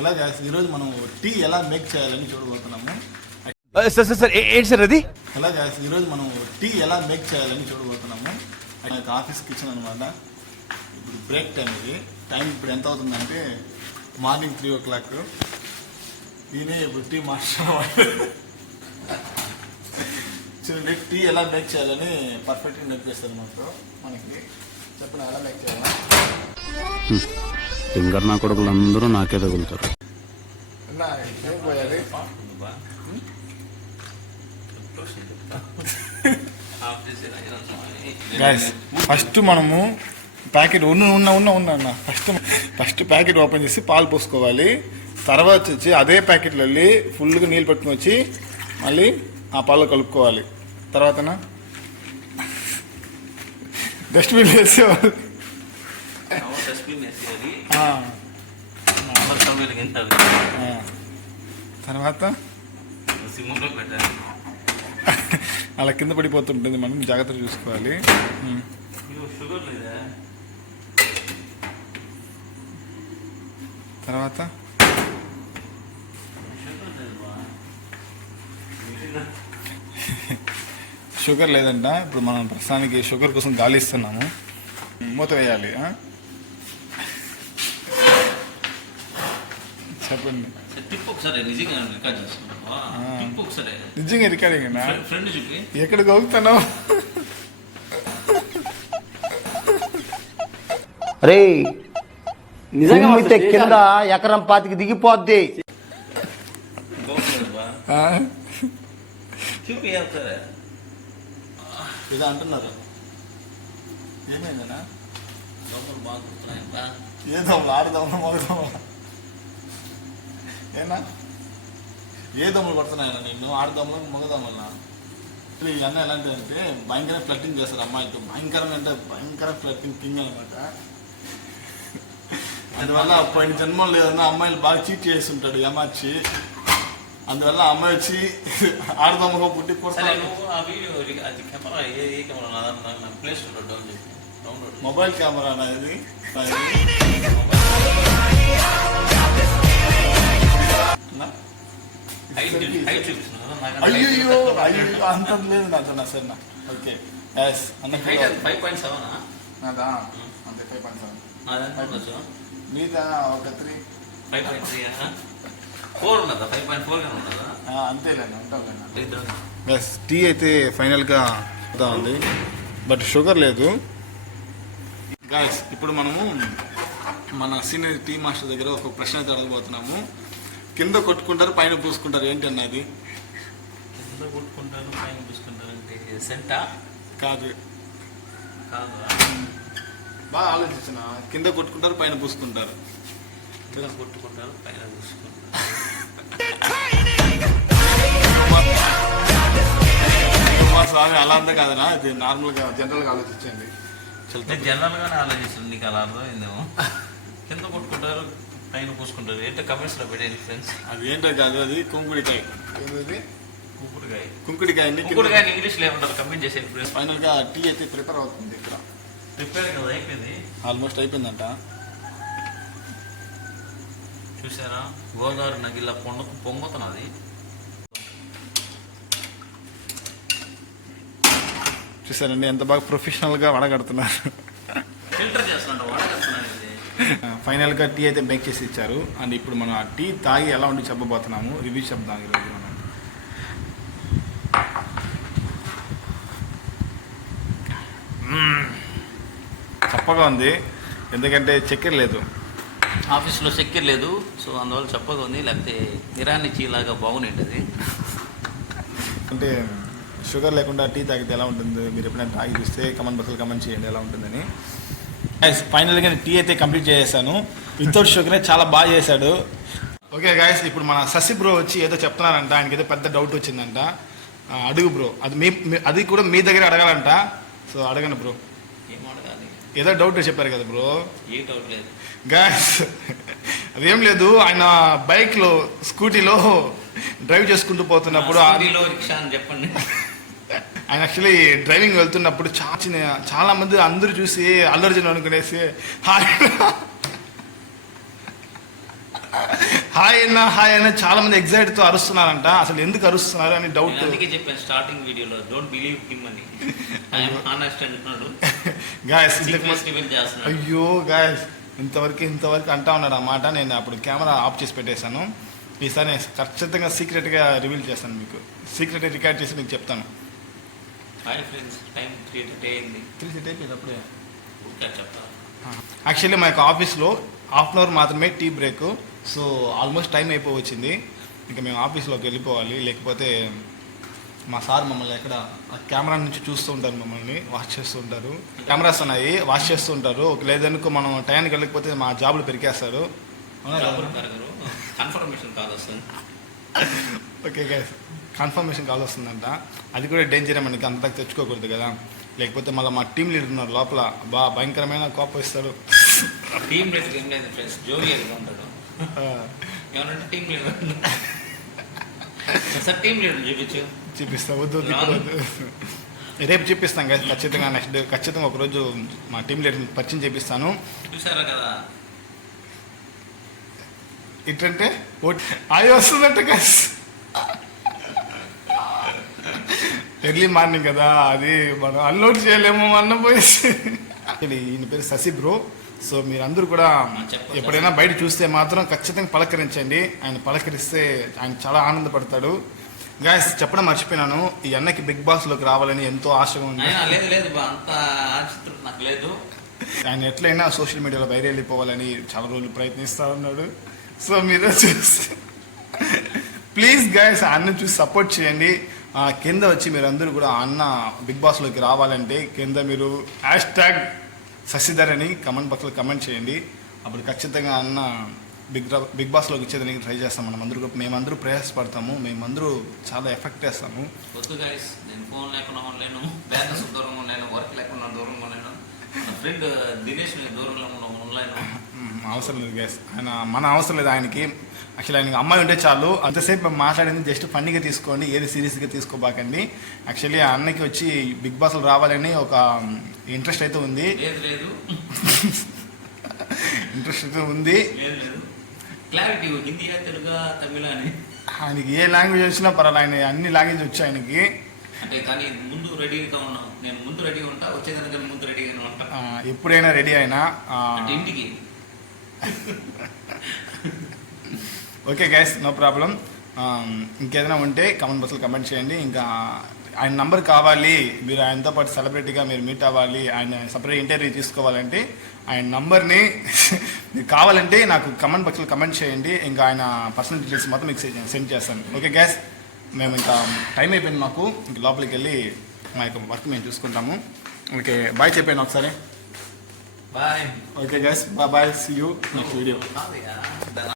ఎలా గాయస్ ఈరోజు మనం టీ ఎలా మేక్ చేయాలని చూడబోతున్నాము. సార్ సార్ సార్ ఏంటి సార్ అది? ఎలా గాయస్ ఈరోజు మనం టీ ఎలా మేక్ చేయాలని చూడబోతున్నాము. నాకు ఆఫీస్ కిచెన్ అనమాట. ఇప్పుడు బ్రేక్ టైం ఇది. టైం ఇప్పుడు ఎంత అవుతుందంటే మార్నింగ్ 3 o'clock. ఈయనే ఇప్పుడు టీ మాస్టర్ చూడండి టీ ఎలా మేక్ చేయాలని పర్ఫెక్ట్గా నేర్పిస్తారు మాకు. మనకి చెప్పిన ఎలా మేక్ చేయాలా? ఫింగర్ నా కొడుకులు అందరూ నాకే తగులుతారు. ఏం పోయాలి? గైస్ ఫస్ట్ మనము ప్యాకెట్ ఉన్న ఫస్ట్ ప్యాకెట్ ఓపెన్ చేసి పాలు పోసుకోవాలి. తర్వాత వచ్చి అదే ప్యాకెట్లో వెళ్ళి ఫుల్గా నీళ్ళు పట్టుకుని వచ్చి మళ్ళీ ఆ పాలు కలుపుకోవాలి. తర్వాతనా డస్ట్బిన్ వేసేవాళ్ళు. తర్వాత అలా కింద పడిపోతుంటుంది, మనం జాగ్రత్తగా చూసుకోవాలి. తర్వాత షుగర్ లేదంట. ఇప్పుడు మనం ప్రస్తుతానికి షుగర్ కోసం గాలి ఇస్తున్నాము. మూత వేయాలి. చెప్పండి. నిజంగా రికార్డింగ్ ఎక్కడికి అవుతాను? రే నిజంగా కింద ఎకరం 25 దిగిపోద్ది. ఇది అంటున్నారు. ఏమైందనా? ఏ దమ్ములు? ఆడదమ్ములు మగదమ్ములు? ఏనా ఏ దమ్ములు పడుతున్నాయన్నా నిన్ను? ఆడదమ్ములు మగదమ్ములనా? ఇవన్నీ ఎలాంటివి అంటే భయంకర ఫ్లర్టింగ్ చేస్తారు అమ్మాయితో. భయంకర ఫ్లర్టింగ్ కింగ్ అనమాట. అందువల్ల పోయిన జన్మలో ఏదన్నా అమ్మాయిలు బాగా చీట్ చేస్తుంటాడు యమాచి. అందువల్ల అమ్మాయి వచ్చి ఆడదమ్మగా పుట్టి మొబైల్ కెమెరా ఇది. అయ్యో అంత లేదు నాకు సార్. ఓకే అంతే 5.7 మీద ఒక 3 అంతేలేండి ఉంటాం. ఎస్ టీ అయితే ఫైనల్గా అవుతా ఉంది, బట్ షుగర్ లేదు. గాయస్ ఇప్పుడు మనము మన సీనియర్ టీ మాస్టర్ దగ్గర ఒక ప్రశ్న అయితే అడగబోతున్నాము. కింద కొట్టుకుంటారు పైన పూసుకుంటారు ఏంటి అన్నది? కింద కొట్టుకుంటారు పైన పూసుకుంటారు అంటే సెంటా? కాదు. బాగా ఆలోచించిన. కింద కొట్టుకుంటారు పైన పూసుకుంటారు. కింద కొట్టుకుంటారు పైన పూసుకుంటారు. స్వామి అలా అంతా కాదనా? ఇది నార్మల్గా జనరల్గా ఆలోచించండి. జనరల్గానే ఆలోచిస్తుంది. నీకు అలా అర్థమైందేమో. కింద కొట్టుకుంటారు పైన పూసుకుంటారు ఏంటో కమెంట్స్లో పెట్టేది ఫ్రెండ్స్. అది ఏంటో కాదు, అది కుంకుడికాయ. కుంకుడికాయ ఇంగ్లీష్లో ఏమంటారు కమెంట్ చేసేది ఫ్రెండ్స్. ఫైనల్గా టీ అయితే ప్రిపేర్ అవుతుంది. ఇక్కడ ప్రిపేర్ కదా అయిపోయింది, ఆల్మోస్ట్ అయిపోయిందంట. చూసారా గోదావరి నది ఇలా పొంగుతున్నది. చూసారండి ఎంత బాగా ప్రొఫెషనల్గా వడగడుతున్నారు. ఫిల్టర్ చేస్తున్నాడు వడగడుతున్నాడు. ఫైనల్గా టీ అయితే మేక్ చేసి ఇచ్చారు. అండ్ ఇప్పుడు మనం ఆ టీ తాగి ఎలా ఉండి చెప్పబోతున్నాము. రివ్యూ చెప్దాం ఈరోజు మనం. చప్పగా ఉంది ఎందుకంటే చక్కెర లేదు. ఆఫీస్లో చక్కెర లేదు, సో అందువల్ల చప్పగా ఉంది. లేకపోతే ఇరానీ చీలాగా బాగుంటుంది. అంటే షుగర్ లేకుండా టీ తాగితే ఎలా ఉంటుంది? మీరు ఎప్పుడైనా తాగి చూస్తే కమెంట్ బాక్స్లో కమెంట్ చేయండి ఎలా ఉంటుందని. ఫైనల్గా టీ అయితే కంప్లీట్ చేసేసాను. వితౌట్ షుగరే చాలా బాగా చేశాడు. ఓకే గాయస్ ఇప్పుడు మన శశి బ్రో వచ్చి ఏదో చెప్తున్నారంట. ఆయనకి ఏదో పెద్ద డౌట్ వచ్చిందంట. అడుగు బ్రో. అది కూడా మీ దగ్గర అడగాలంట. సో అడగండి బ్రో. ఏదో డౌట్ చెప్పారు కదా బ్రో. ఏ డౌట్ లేదు గాయస్. అదేం లేదు, ఆయన బైక్లో స్కూటీలో డ్రైవ్ చేసుకుంటూ పోతున్నప్పుడు చెప్పండి. ఆయన యాక్చువల్లీ డ్రైవింగ్ వెళ్తున్నప్పుడు చాలా మంది అందరూ చూసి అల్లు అర్జున్ అనుకునేసి హాయ్ అన్న చాలా మంది ఎగ్జైట్ తో అరుస్తున్నారంట. అసలు ఎందుకు అరుస్తున్నారు అని డౌట్. నేను అందుకే చెప్పాను స్టార్టింగ్ వీడియోలో డోంట్ బిలీవ్ హిమ్ అని. ఐఎమ్ హానెస్ట్ అంటున్నాడు. గాయస్ సీక్రెట్స్ రివీల్ చేస్తున్నాడు. అయ్యో గాయస్ ఇంతవరకు అంటా ఉన్నాడు అన్నమాట. నేను అప్పుడు కెమెరా ఆఫ్ చేసి పెట్టేశాను. ఈసారి నేను ఖచ్చితంగా సీక్రెట్గా రివీల్ చేస్తాను, మీకు సీక్రెట్ రికార్డ్ చేసి మీకు చెప్తాను. హాయ్ ఫ్రెండ్స్, టైం 3:30 అయింది. 3:30 అయిపోయింది అప్పుడే. ఊరికే చెప్తా. యాక్చువల్లీ మా యొక్క ఆఫీస్లో హాఫ్ అన్ అవర్ మాత్రమే tea break. So almost time అయిపోవచ్చింది. ఇంకా మేము ఆఫీస్లోకి వెళ్ళిపోవాలి, లేకపోతే మా సార్ మమ్మల్ని ఎక్కడ కెమెరా నుంచి చూస్తూ ఉంటారు, మమ్మల్ని వాచ్ చేస్తూ ఉంటారు. కెమెరాస్ ఉన్నాయి, వాచ్ చేస్తూ ఉంటారు. లేదనుకో మనం టైంకి వెళ్ళకపోతే మా జాబులు పెరికేస్తారు. జాబులు పెరగరు, కన్ఫర్మేషన్ కాల్ వస్తుంది. ఓకే గైస్, కన్ఫర్మేషన్ కాల్ వస్తుందంట. అది కూడా డేంజరే, మనకి అంతకు తెచ్చుకోకూడదు కదా. లేకపోతే మళ్ళీ మా టీం లీడర్ ఉన్నారు లోపల, భయంకరమైన కోపం ఇస్తారు. టీం లీడర్ ఏం లేదు ఫ్రెండ్స్, జోవియల్గా ఉంటాడు. ఏమనంటే team leader sir, team leader చూపిస్తా. వద్దు ఇప్పుడు వద్దు, రేపు చూపిస్తాం కదా ఖచ్చితంగా. నెక్స్ట్ డే ఖచ్చితంగా ఒకరోజు మా టీం లీడర్ పరిచయం చేపిస్తాను. చూసారా కదా ఇటంటే అవి వస్తుందంట గైస్. ఎర్లీ మార్నింగ్ కదా, అది మనం అన్లోడ్ చేయలేము అన్న పోయేసి. ఈయన పేరు శశి బ్రో. సో మీరందరూ కూడా ఎప్పుడైనా బయట చూస్తే మాత్రం ఖచ్చితంగా పలకరించండి. ఆయన పలకరిస్తే ఆయన చాలా ఆనందపడతాడు. గాయస్ చెప్పడం మర్చిపోయినాను, ఈ అన్నకి బిగ్ బాస్లోకి రావాలని ఎంతో ఆశగా ఉంది. లేదు లేదు బా, అంత ఆశిస్తున్నారు నాకు లేదు. ఆయన ఎట్లయినా సోషల్ మీడియాలో బయట వెళ్ళిపోవాలని చాలా రోజులు ప్రయత్నిస్తూ ఉన్నాడు. సో మీరు చూసి ప్లీజ్ గాయస్ అన్న చూసి సపోర్ట్ చేయండి. కింద వచ్చి మీరు అందరూ కూడా అన్న బిగ్ బాస్లోకి రావాలంటే కింద మీరు #శశిధర్ అని కమెంట్ బాక్స్లో కమెంట్ చేయండి. అప్పుడు ఖచ్చితంగా అన్న బిగ్ బాస్లోకి వచ్చేదానికి ట్రై చేస్తాం. మేమందరూ ప్రయాసపడతాము, మేమందరూ చాలా ఎఫెక్ట్ చేస్తాము. వద్దు గైస్, నేను ఫోన్ లేకుండా ఉండలేను, బ్యాలెన్స్ దూరంగా ఉండలేను, వర్క్ లేకుండా దూరంగా ఉండలేను, నా ఫ్రెండ్ దినేష్ దూరంలో ఉండలేను. అవసరం లేదు గైస్, మన అవసరం లేదు ఆయనకి. యాక్చువల్లీ ఆయనకి అమ్మాయి ఉంటే చాలు. అంతసేపు మాట్లాడింది జస్ట్ ఫన్నీగా తీసుకోండి, ఏది సీరియస్గా తీసుకోబాకండి. యాక్చువల్లీ ఆ అన్నకి వచ్చి బిగ్ బాస్లో రావాలని ఒక ఇంట్రెస్ట్ అయితే ఉంది. లేదు ఇంట్రెస్ట్ అయితే ఉంది. లేదు క్లారిటీ, హిందీ తెలుగు తమిళ అని ఆయనకి ఏ లాంగ్వేజ్ వచ్చినా పర్వాలేదు, ఆయన అన్ని లాంగ్వేజ్ వచ్చి ఆయనకి. అంటే కానీ ముందు రెడీగా ఉన్నాం, నేను ముందు రెడీగా ఉంటా, వచ్చేదానికన్నా ముందు రెడీగానే ఉంటా. ఎప్పుడైనా రెడీ అయినా అంటే ఇంటికి. Okay guys, no problem. ఇంకేదైనా ఉంటే కమెంట్ బాక్స్లో కమెంట్ చేయండి. ఇంకా ఆయన నంబర్ కావాలి, మీరు ఆయనతో పాటు సెలబ్రిటీగా మీరు మీట్ అవ్వాలి, ఆయన సపరేట్ ఇంటర్వ్యూ తీసుకోవాలంటే ఆయన నంబర్ని మీకు కావాలంటే నాకు కమెంట్ బాక్స్లో కమెంట్ చేయండి. ఇంకా ఆయన పర్సనల్ డీటెయిల్స్ మాత్రం మీకు సెండ్ చేస్తాను. ఓకే గైస్, మేము ఇంకా టైం అయిపోయింది మాకు, ఇంక లోపలికి వెళ్ళి మా యొక్క వర్క్ మేము చూసుకుంటాము. ఓకే బాయ్ చెప్పాను ఒకసారి. Bye. Okay guys, bye, see you next video.